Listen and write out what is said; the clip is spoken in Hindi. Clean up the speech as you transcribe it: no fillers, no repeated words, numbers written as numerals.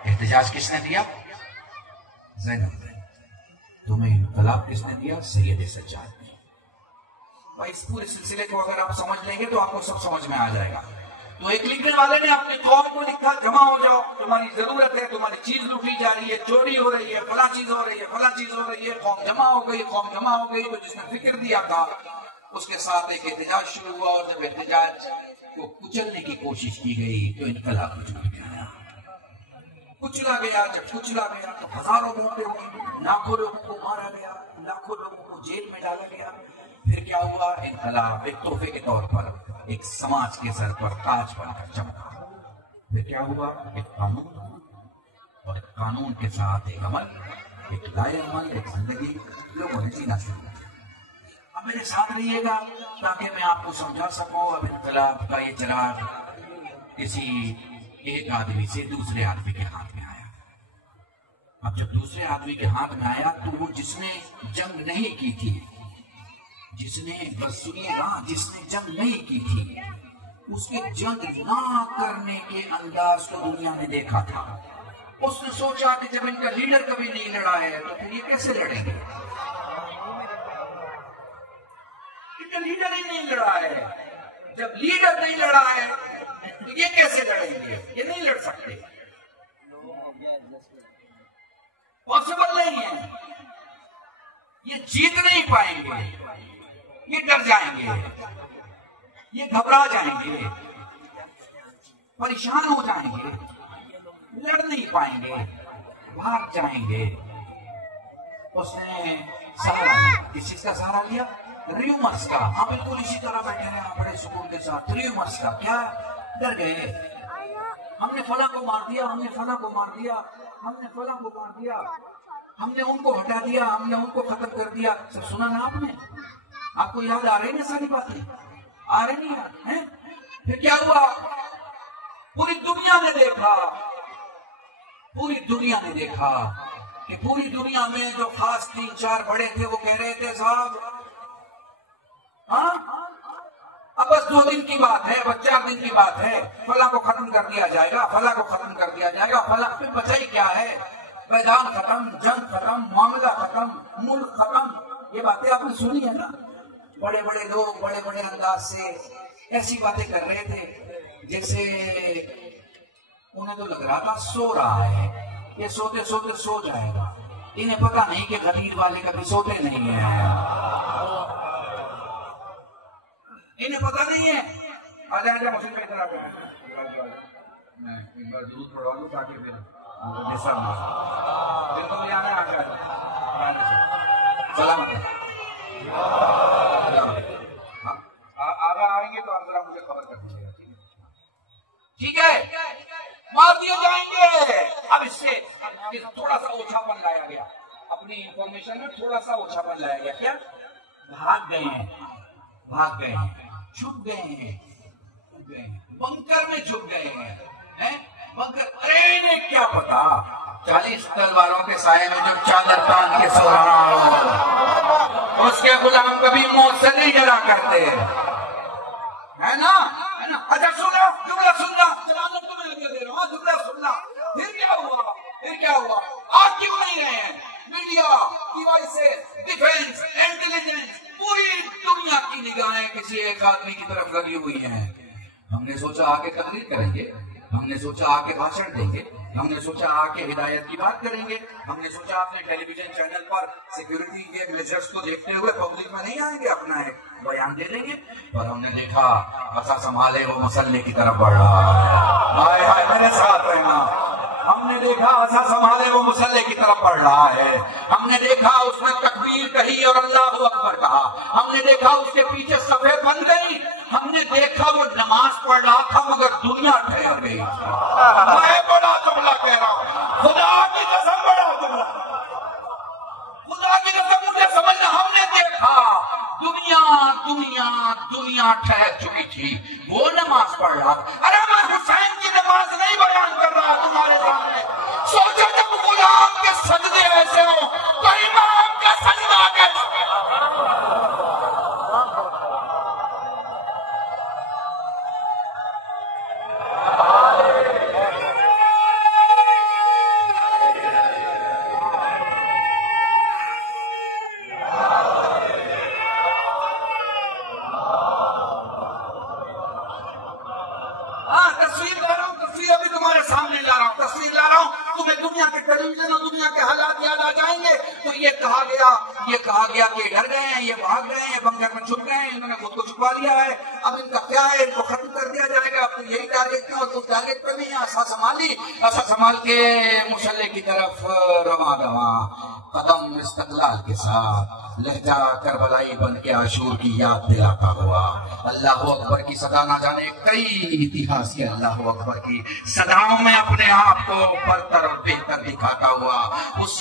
एहतजाज किसने दिया? ज़ैनब ने। तुम्हें इनकलाब किसने दिया? सैयद सज्जाद ने। भाई इस पूरे सिलसिले को अगर आप समझ लेंगे तो आपको सब समझ में आ जाएगा। तो एक लिखने वाले ने अपनी कौम को लिखा, जमा हो जाओ, तुम्हारी जरूरत है, तुम्हारी चीज लूटी जा रही है, चोरी हो रही है, फला चीज हो रही है, फला चीज हो रही है, कौम जमा हो गई, कौम जमा हो गई। तो जिसने फिक्र दिया था उसके साथ एक एहतजाज शुरू हुआ, और जब एहतजाज को कुचलने की कोशिश की गई तो इनकलाब टूट गया, कुचला गया। जब कुचला गया तो हजारों मौतें हुई, लाखों लोगों को मारा गया, लाखों लोगों को जेल में डाला गया। फिर क्या हुआ? इनकलाब एक तोहफे के तौर पर एक समाज के सर पर ताज बनकर चमका। फिर क्या हुआ? एक कानून, और एक कानून के साथ एक अमल, एक लाए अमल, एक जिंदगी लोगों ने जीना शुरू किया। अब मेरे साथ रहिएगा ताकि मैं आपको समझा सकूं। अब इनकलाब का ये चिराग किसी एक आदमी से दूसरे आदमी के हाथ में आया। अब जब दूसरे आदमी के हाथ में आया तो वो जिसने जंग नहीं की थी, जिसने, बस सुनिएगा, जिसने जंग नहीं की थी, उसके जंग ना करने के अंदाज को दुनिया ने देखा था। उसने सोचा कि जब इनका लीडर कभी नहीं लड़ा है तो फिर ये कैसे लड़ेंगे? इनका लीडर ही नहीं लड़ा है, जब लीडर नहीं लड़ा है तो ये कैसे लड़ेंगे? ये नहीं लड़ सकते, पॉसिबल नहीं है, ये जीत नहीं पाएंगे, ये डर जाएंगे, ये घबरा जाएंगे, परेशान हो जाएंगे, लड़ नहीं पाएंगे, भाग जाएंगे। उसने सहारा लिया। किस चीज का सहारा लिया? र्यूमर्स का। हाँ बिल्कुल इसी तरह बैठे हैं बड़े सुकून के साथ। र्यूमर्स का। क्या? डर गए, हमने फला को मार दिया, हमने फला को मार दिया, हमने फला को मार दिया, हमने उनको हटा दिया, हमने उनको खत्म कर दिया। सब सुना ना आपने? आपको याद आ रही ना सारी बातें? आ रही है? फिर क्या हुआ? पूरी दुनिया ने देखा, पूरी दुनिया ने देखा कि पूरी दुनिया में जो खास 3-4 बड़े थे वो कह रहे थे साहब, हाँ अब बस 2 दिन की बात है, बस 4 दिन की बात है, फला को खत्म कर दिया जाएगा, फला को खत्म कर दिया जाएगा, फला। फिर बचा ही क्या है? मैदान खत्म, जंग खत्म, मामला खत्म, मुल्क खत्म। ये बातें आपने सुनी है ना? बड़े बड़े लोग बड़े बड़े अंदाज से ऐसी बातें कर रहे थे जैसे उन्हें तो लग रहा था सो रहा है, ये सोते सोते सो जाएगा। इन्हें पता नहीं कि गदीर वाले कभी सोते नहीं है, इन्हें पता नहीं है। आजा आजा मशीन पे इधर आ गया, मैं एक बार दूध पड़वा लूं ताकि फिर जैसा बिल्कुल यहाँ में आकर सलामत है। आगे आएंगे तो आप जरा मुझे खबर कर दीजिएगा, ठीक है? मार दिए जाएंगे। अब इससे थोड़ा सा ओछापन लाया गया, अपनी इंफॉर्मेशन में थोड़ा सा ओछापन लाया गया। क्या? भाग गए हैं, भाग गए हैं, छुप गए हैं, छुप गए हैं, बंकर में छुप गए हैं, बंकर। अरे इन्हें क्या पता 40 तलवारों के साए में जो चादर तान के सो रहा हो, उसके गुलाम कभी मौत से नहीं डरा करते, है ना? है ना? अच्छा सुना, जुमला सुनना, चलाना तो मैं दे रहा हूँ, जुमला सुनना। फिर क्या हुआ? फिर क्या हुआ? आज क्यों नहीं रहे हैं? मीडिया, डिवाइसेस, डिफेंस, इंटेलिजेंस, पूरी दुनिया की निगाहें किसी एक आदमी की तरफ लगी हुई हैं। हमने सोचा आके तकरीर करेंगे, हमने सोचा आके भाषण देंगे, हमने सोचा आके हिदायत की बात करेंगे, हमने सोचा अपने टेलीविजन चैनल पर सिक्योरिटी के मेजर्स को देखते हुए पब्लिक में नहीं आएंगे, अपना एक बयान दे देंगे। और हमने देखा असा संभाले वो मसल्ले की तरफ बढ़ रहा है। हाय हाय मेरे साथ रहना। हमने देखा असा संभाले वो मुसल्ले की तरफ बढ़ रहा है। हमने देखा उसने तकबीर कही और अल्लाह अकबर कहा। हमने देखा उसके पीछे सफे बन गई। हमने देखा वो नमाज पढ़ रहा था मगर दुनिया ठहर गई। मैं बड़ा जुमला कह रहा हूँ, खुदा की कसम बड़ा जुमला, खुदा की कसम मुझे समझना। हमने देखा दुनिया दुनिया दुनिया ठहर चुकी थी, वो नमाज पढ़ रहा था। अरे मैं हुसैन की नमाज नहीं बयान कर रहा तुम्हारे सामने। सोचो जब गुलाम के सजदे ऐसे हो तो इमाम का सजदा कैसे? हाँ, तस्वीर ला रहा हूँ, तस्वीर अभी तुम्हारे सामने ला रहा हूँ, तस्वीर ला रहा हूँ। तुम्हें दुनिया के टेलीविजन और दुनिया के हालात याद आ जाएंगे तो ये कहा गया कि डर गए हैं, ये भाग गए हैं, बंकर में छुप गए हैं, इन्होंने खुद को छुपा लिया है, अब इनका क्या है, इनको खत्म कर दिया जाएगा। अब तो यही टारगेट था और तुम टारगेट पे नहीं है। ऐसा संभाल के मुसल्ले की तरफ रवा दवा, कदम इस्तकलाल के साथ, लहजा करबलाई बन के आशूर की याद दिलाता हुआ, अल्लाह अकबर की सदा ना जाने कई इतिहास के अल्लाह अकबर की सदाओं में अपने आप को बरतर और बेहतर दिखाता हुआ उस